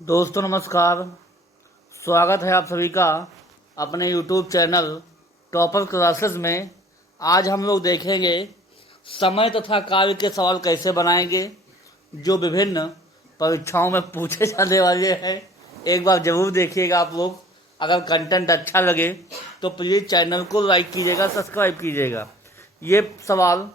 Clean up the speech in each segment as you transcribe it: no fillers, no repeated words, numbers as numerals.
दोस्तों नमस्कार। स्वागत है आप सभी का अपने यूट्यूब चैनल टॉपर क्लासेस में। आज हम लोग देखेंगे समय तथा कार्य के सवाल कैसे बनाएंगे जो विभिन्न परीक्षाओं में पूछे जाने वाले हैं। एक बार ज़रूर देखिएगा आप लोग। अगर कंटेंट अच्छा लगे तो प्लीज़ चैनल को लाइक कीजिएगा, सब्सक्राइब कीजिएगा। ये सवाल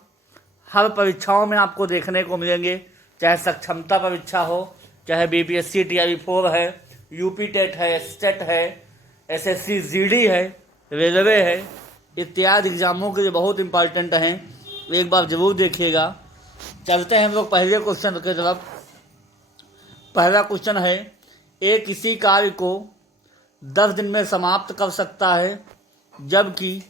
हर परीक्षाओं में आपको देखने को मिलेंगे, चाहे सक्षमता परीक्षा हो, चाहे बीपीएससी टीआरई 4 है, यूपी टेट है, स्टेट है, एसएससी जीडी है, रेलवे है, इत्यादि एग्जामों के लिए बहुत इंपॉर्टेंट हैं। एक बार ज़रूर देखिएगा। चलते हैं हम लोग पहले क्वेश्चन की तरफ। पहला क्वेश्चन है, ए किसी कार्य को 10 दिन में समाप्त कर सकता है जबकि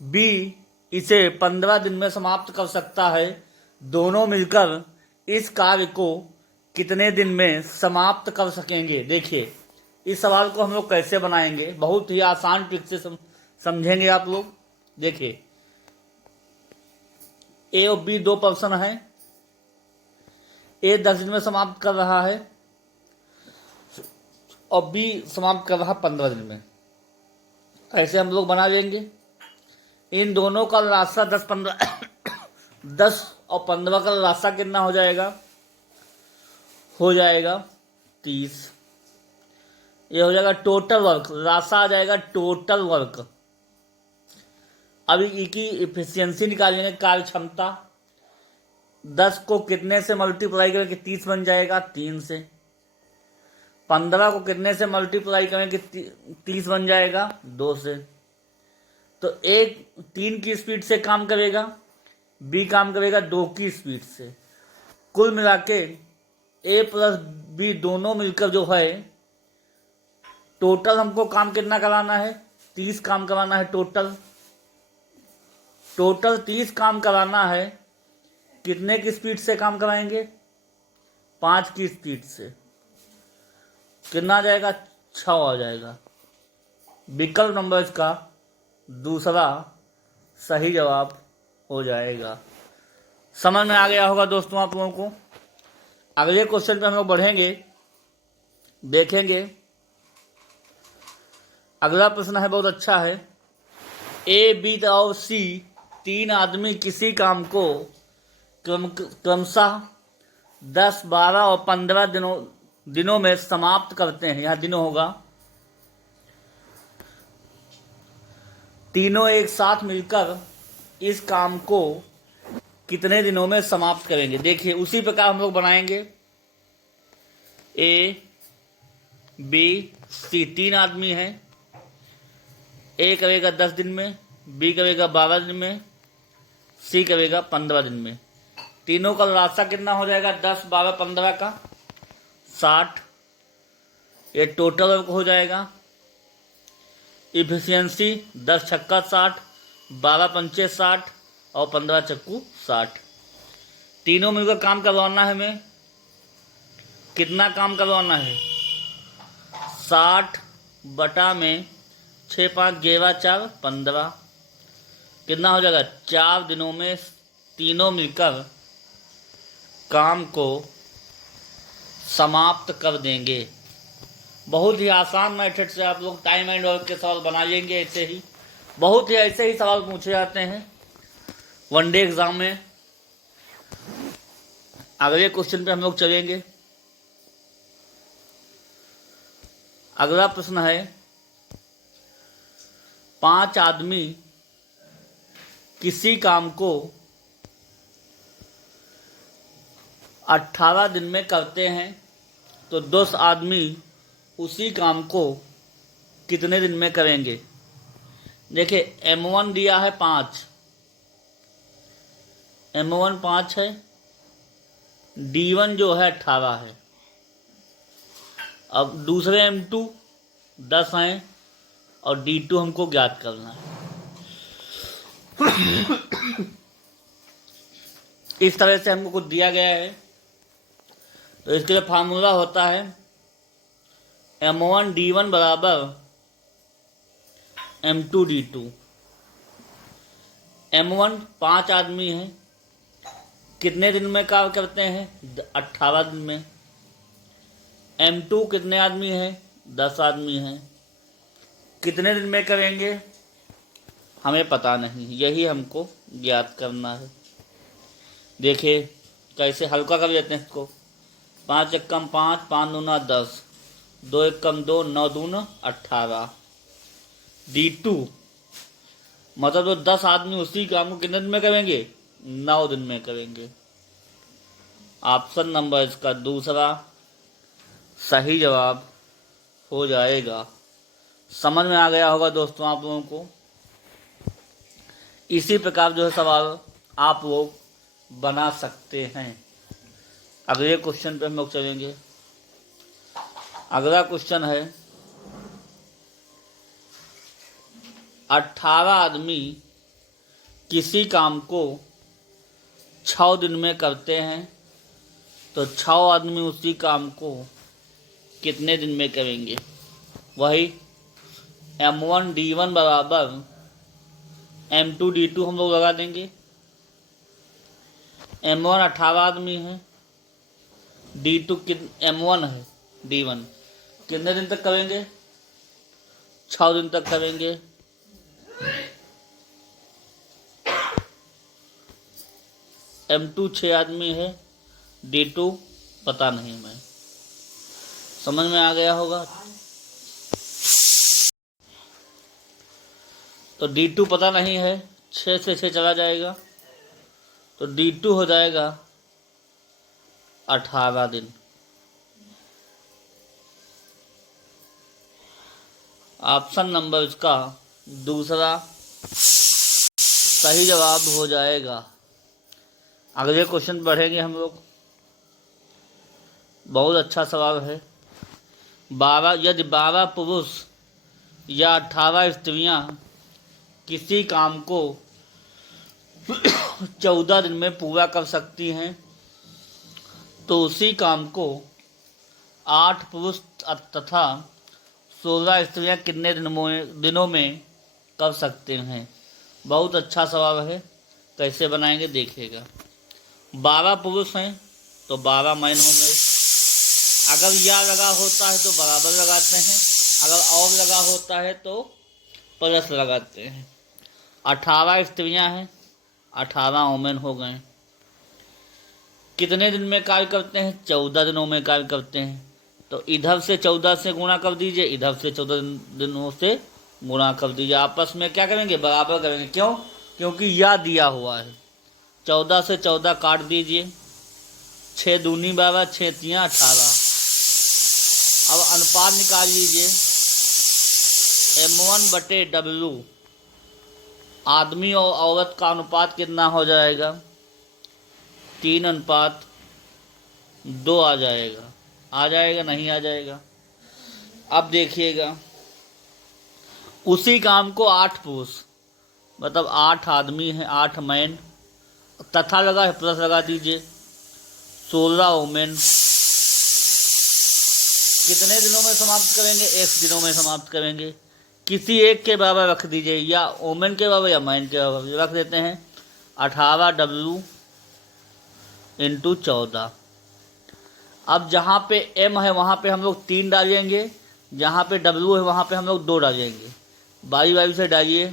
बी इसे 15 दिन में समाप्त कर सकता है। दोनों मिलकर इस कार्य को कितने दिन में समाप्त कर सकेंगे? देखिए इस सवाल को हम लोग कैसे बनाएंगे, बहुत ही आसान ट्रिक से समझेंगे आप लोग। देखिए ए और बी दो पर्सन है। ए 10 दिन में समाप्त कर रहा है और बी समाप्त कर रहा 15 दिन में। ऐसे हम लोग बना लेंगे। इन दोनों का रास्ता 10 और 15 का रास्ता कितना हो जाएगा? हो जाएगा 30। ये हो जाएगा टोटल वर्क। रास्ता आ जाएगा टोटल वर्क। अभी ई की इफिशियंसी निकालेंगे, कार्य क्षमता। 10 को कितने से मल्टीप्लाई करेंगे? 30 बन जाएगा 3 से। 15 को कितने से मल्टीप्लाई करेंगे? 30 बन जाएगा 2 से। तो एक 3 की स्पीड से काम करेगा, बी काम करेगा 2 की स्पीड से। कुल मिला के ए प्लस बी दोनों मिलकर जो है टोटल हमको काम कितना कराना है? 30 काम कराना है। टोटल 30 काम कराना है। कितने की स्पीड से काम कराएंगे? 5 की स्पीड से। कितना आ जाएगा? 6 आ जाएगा। विकल्प नंबर इसका दूसरा सही जवाब हो जाएगा। समझ में आ गया होगा दोस्तों आप लोगों को। अगले क्वेश्चन पे हम लोग बढ़ेंगे, देखेंगे। अगला प्रश्न है, बहुत अच्छा है। ए, बी और सी 3 आदमी किसी काम को क्रमशः 10, 12 और 15 दिनों में समाप्त करते हैं। यहाँ दिनों होगा। तीनों एक साथ मिलकर इस काम को कितने दिनों में समाप्त करेंगे? देखिए उसी प्रकार हम लोग बनाएंगे। ए, बी, सी 3 आदमी हैं। ए करेगा 10 दिन में, बी करेगा 12 दिन में, सी करेगा 15 दिन में। तीनों का रास्ता कितना हो जाएगा? 10, 12, 15 का 60। ये टोटल वर्क हो जाएगा। इफिशियंसी 10 छक्का 60, 12 पंचे 60 और 15 चक्कू 60। तीनों मिलकर काम करवाना है हमें। कितना काम करवाना है? 60 बटा में 6, 5, 11, 4, 15। कितना हो जाएगा? 4 दिनों में तीनों मिलकर काम को समाप्त कर देंगे। बहुत ही आसान मेथड से आप लोग टाइम एंड वर्क के सवाल बना लेंगे। ऐसे ही बहुत ही ऐसे ही सवाल पूछे जाते हैं वनडे एग्जाम में। अगले क्वेश्चन पे हम लोग चलेंगे। अगला प्रश्न है, 5 आदमी किसी काम को 18 दिन में करते हैं तो 10 आदमी उसी काम को कितने दिन में करेंगे? देखिए M1 दिया है 5, M1 5 है, D1 जो है 18 है। अब दूसरे M2 10 हैं और D2 हमको ज्ञात करना है। इस तरह से हमको कुछ दिया गया है तो इसके लिए फार्मूला होता है M1 D1 बराबर M2 D2। M1 5 आदमी हैं, कितने दिन में कार्य करते हैं? 18 दिन में। M2 कितने आदमी हैं? 10 आदमी हैं। कितने दिन में करेंगे? हमें पता नहीं, यही हमको ज्ञात करना है। देखिए कैसे हल्का कर देते हैं इसको। 5 एक कम 5, 5 दूना 10, 2 एक कम 2, 9 दूना 18। D2 मतलब तो 10 आदमी उसी काम को कितने दिन में करेंगे? 9 दिन में करेंगे। ऑप्शन नंबर इसका दूसरा सही जवाब हो जाएगा। समझ में आ गया होगा दोस्तों आप लोगों को। इसी प्रकार जो है सवाल आप लोग बना सकते हैं। अगले क्वेश्चन पे हम लोग चलेंगे। अगला क्वेश्चन है 18 आदमी किसी काम को 6 दिन में करते हैं, तो 6 आदमी उसी काम को कितने दिन में करेंगे? वही M1D1 बराबर M2D2 हम लोग लगा देंगे। M1 18 आदमी है, D2 M1 है, D1 कितने दिन तक करेंगे? 6 दिन तक करेंगे। M2 6 आदमी है, D2 पता नहीं मैं। समझ में आ गया होगा। तो D2 पता नहीं है, 6 से 6 चला जाएगा, तो D2 हो जाएगा 18 दिन। ऑप्शन नंबर इसका दूसरा सही जवाब हो जाएगा। अगले क्वेश्चन बढ़ेंगे हम लोग। बहुत अच्छा सवाल है। 12 पुरुष या 18 स्त्रियां किसी काम को 14 दिन में पूरा कर सकती हैं, तो उसी काम को 8 पुरुष तथा 16 स्त्रियां कितने दिनों में कर सकते हैं? बहुत अच्छा सवाल है। कैसे बनाएंगे देखिएगा। 12 पुरुष हैं तो 12 मैन हो गए। अगर या लगा होता है तो बराबर लगाते हैं, अगर और लगा होता है तो प्लस लगाते हैं। 18 स्त्रियां हैं, 18 वुमेन हो गए। कितने दिन में कार्य करते हैं? 14 दिनों में कार्य करते हैं। तो इधर से 14 से गुणा कर दीजिए, इधर से 14 दिनों से गुणा कर दीजिए। आपस में क्या करेंगे? बराबर करेंगे। क्यों? क्योंकि या दिया हुआ है। 14 से 14 काट दीजिए, 6 दूनी 12, 6 तियाँ 18। अब अनुपात निकाल लीजिए। M1/W आदमी और औरत का अनुपात कितना हो जाएगा? 3:2 आ जाएगा। आ जाएगा नहीं आ जाएगा? अब देखिएगा, उसी काम को 8 पुरुष मतलब 8 आदमी हैं, 8 मैन, तथा लगा है प्लस लगा दीजिए, 16 वुमेन कितने दिनों में समाप्त करेंगे? 1 दिनों में समाप्त करेंगे। किसी एक के बराबर रख दीजिए, या वुमेन के बराबर या मैन के बराबर रख देते हैं। 18W × 14। अब जहाँ पे M है वहाँ पे हम लोग 3 डालेंगे, जहाँ पे W है वहाँ पे हम लोग 2 डालेंगे। बारी बारी से डालिए।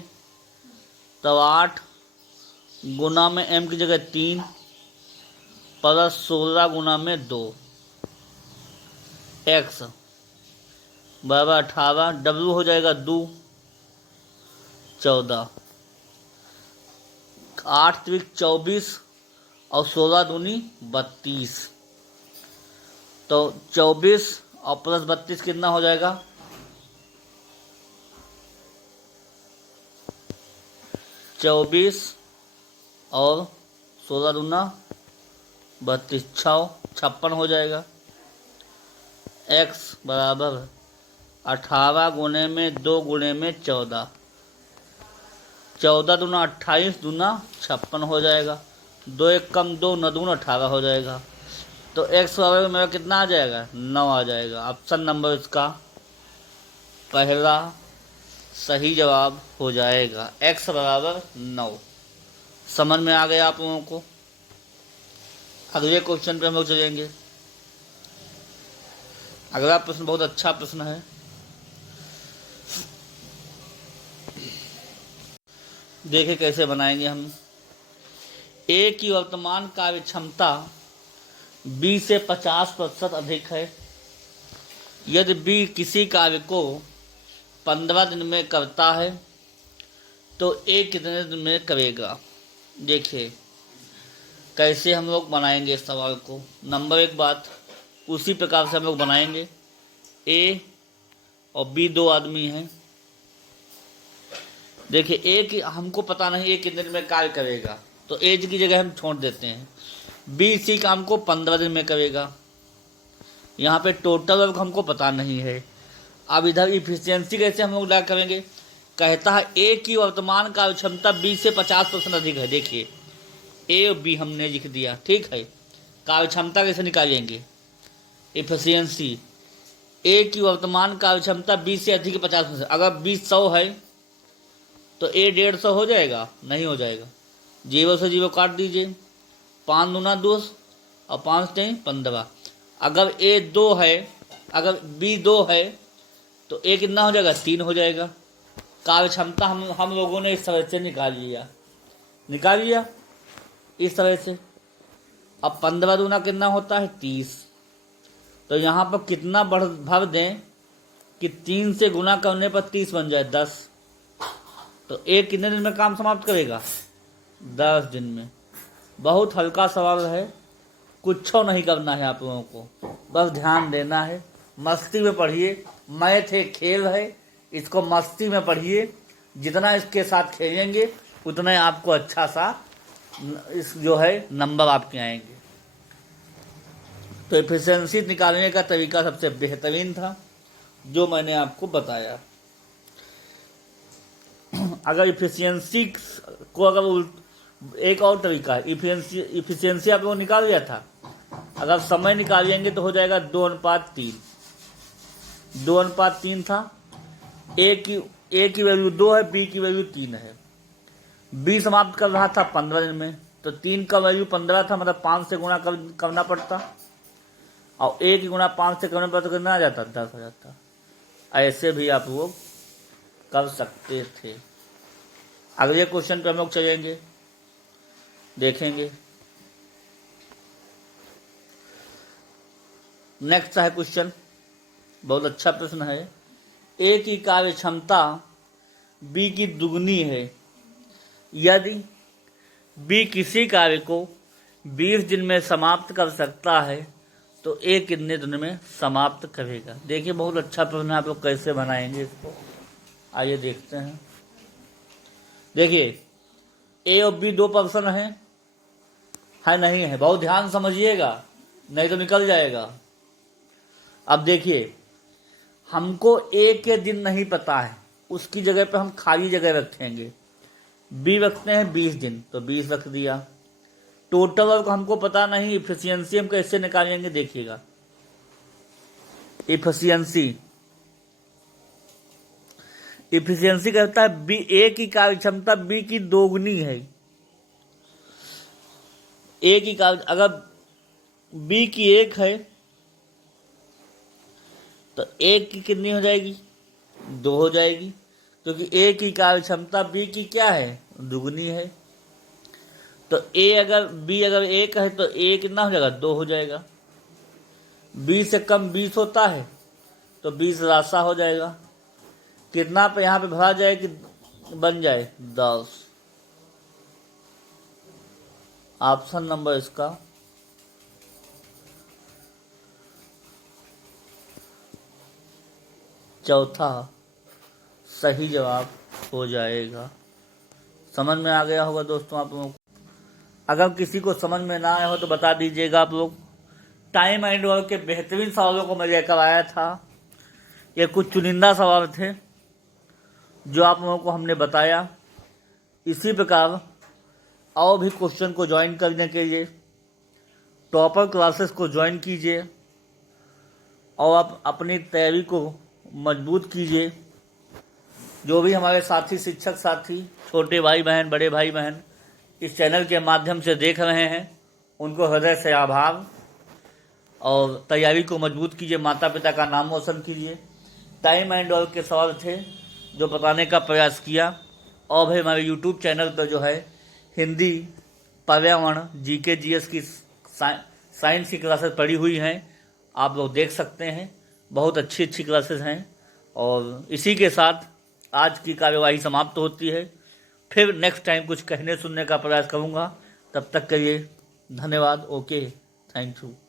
तो 8 गुना में M की जगह 3 प्लस 16 गुना में 2 x बराबर 18। W हो जाएगा 2 14, 8 त्रिक 24 और 16 दूनी 32। तो 24 और प्लस 32 कितना हो जाएगा? 24 और 16 दूना 32, 56 हो जाएगा। x बराबर 18 गुने में 2 गुने में 14, 14 दूना 28 दूना 56 हो जाएगा। 2 एक कम 2, 9 दूना 18 हो जाएगा। तो x बराबर मेरा कितना आ जाएगा? 9 आ जाएगा। ऑप्शन नंबर इसका पहला सही जवाब हो जाएगा। x बराबर 9। समझ में आ गया आप लोगों को। अगले क्वेश्चन पे हम लोग चलेंगे। अगला प्रश्न बहुत अच्छा प्रश्न है। देखिए कैसे बनाएंगे हम। ए की वर्तमान कार्य क्षमता बी से 50% अधिक है। यदि बी किसी कार्य को 15 दिन में करता है तो ए कितने दिन में करेगा। देखिए कैसे हम लोग बनाएंगे इस सवाल को। नंबर एक बात, उसी प्रकार से हम लोग बनाएंगे। ए और बी दो आदमी हैं। देखिए ए की हमको पता नहीं ए कितने दिन में कार्य करेगा, तो ए की जगह हम छोड़ देते हैं। बी इसी काम को 15 दिन में करेगा। यहाँ पे टोटल वर्क हमको पता नहीं है। अब इधर इफिशियंसी कैसे हम लोग ड्रा करेंगे। कहता है ए की वर्तमान कार्य क्षमता बी से 50% अधिक है। देखिए ए और बी हमने लिख दिया, ठीक है। कार्य क्षमता कैसे निकालेंगे, इफिशियंसी। ए की वर्तमान कार्य क्षमता बी से अधिक है 50%। अगर बी 100 है तो ए 150 हो जाएगा, नहीं हो जाएगा। 0 से 0 काट दीजिए, 5 दूना 10 और 5 नहीं 15। अगर ए 2 है, अगर बी 2 है तो ए कितना हो जाएगा, 3 हो जाएगा। कार्य क्षमता हम लोगों ने इस तरह से निकाल लिया इस तरह से। अब 15 दूना कितना होता है, 30। तो यहाँ पर कितना भर दें कि 3 से गुना करने पर 30 बन जाए, 10। तो ए कितने दिन में काम समाप्त करेगा, 10 दिन में। बहुत हल्का सवाल है, कुछ नहीं करना है आप लोगों को, बस ध्यान देना है। मस्ती में पढ़िए, मैथ एक खेल है, इसको मस्ती में पढ़िए। जितना इसके साथ खेलेंगे उतना ही आपको अच्छा सा इस जो है नंबर आपके आएंगे। तो एफिशिएंसी निकालने का तरीका सबसे बेहतरीन था जो मैंने आपको बताया। अगर इफिशियंसी को एक और तरीका है, इफिशियंसी आप लोग निकाल लिया था। अगर समय निकालेंगे तो हो जाएगा 2:3। 2:3 था। ए की वैल्यू 2 है, बी की वैल्यू 3 है। बी समाप्त कर रहा था 15 दिन में, तो 3 का वैल्यू 15 था, मतलब 5 से गुणा करना पड़ता। और ए की गुणा 5 से करने पर तो कितना आ जाता, 10 हो जाता। ऐसे भी आप लोग कर सकते थे। अगले क्वेश्चन पे हम लोग चलेंगे, देखेंगे। नेक्स्ट है क्वेश्चन, बहुत अच्छा प्रश्न है। ए की कार्य क्षमता बी की दुगनी है। यदि बी किसी कार्य को 20 दिन में समाप्त कर सकता है तो ए कितने दिन में समाप्त करेगा। देखिए बहुत अच्छा प्रश्न है, आप लोग कैसे बनाएंगे इसको, आइए देखते हैं। देखिए ए और बी दो पर्सन है नहीं है, बहुत ध्यान समझिएगा नहीं तो निकल जाएगा। अब देखिए हमको ए के दिन नहीं पता है, उसकी जगह पे हम खाली जगह रखेंगे। बी रखते हैं 20 दिन, तो 20 रख दिया। टोटल वर्क हमको पता नहीं, इफिशियंसी हम कैसे निकालेंगे देखिएगा। इफिशियंसी कहता है बी ए की कार्य क्षमता बी की दोगुनी है। ए की कार्य अगर बी की 1 है तो ए की कितनी हो जाएगी, 2 हो जाएगी, क्योंकि ए की कार्य क्षमता बी की क्या है, दुगनी है। तो बी अगर 1 है तो ए कितना हो जाएगा, 2 हो जाएगा। 20 से कम 20 होता है तो 20 रास्ता हो जाएगा। कितना पे यहाँ पे भरा जाए कि बन जाए, 10। ऑप्शन नंबर इसका चौथा सही जवाब हो जाएगा। समझ में आ गया होगा दोस्तों आप लोगों को। अगर किसी को समझ में ना आया हो तो बता दीजिएगा आप लोग। टाइम एंड वर्क के बेहतरीन सवालों को मैं लेकर आया था। ये कुछ चुनिंदा सवाल थे जो आप लोगों को हमने बताया। इसी प्रकार और भी क्वेश्चन को ज्वाइन करने के लिए टॉपर क्लासेस को ज्वाइन कीजिए और आप अपनी तैयारी को मजबूत कीजिए। जो भी हमारे साथी शिक्षक साथी, छोटे भाई बहन, बड़े भाई बहन इस चैनल के माध्यम से देख रहे हैं, उनको हृदय से आभार। और तैयारी को मजबूत कीजिए, माता पिता का नाम रोशन कीजिए। टाइम एंड ऑल के सवाल थे जो बताने का प्रयास किया। और भाई हमारे यूट्यूब चैनल पर जो है हिंदी, पर्यावरण, जीके, जीएस की साइंस की क्लासेस पड़ी हुई हैं, आप लोग देख सकते हैं। बहुत अच्छी अच्छी क्लासेस हैं। और इसी के साथ आज की कार्यवाही समाप्त होती है। फिर नेक्स्ट टाइम कुछ कहने सुनने का प्रयास करूँगा। तब तक के लिए धन्यवाद। Okay, thank you.